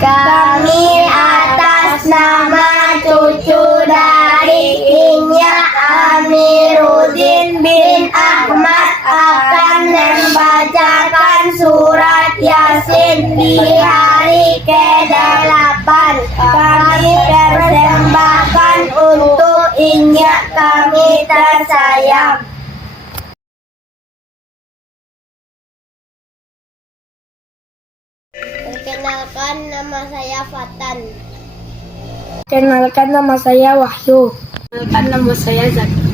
Kami atas nama cucu dari Inyak Amiruddin bin Ahmad akan membacakan surat Yasin di hari ke-8. Kami persembahkan untuk Inyak kami tersayang. Perkenalkan, nama saya Fatan. Kenalkan, nama saya Wahyu. Kenalkan, nama saya Zaki.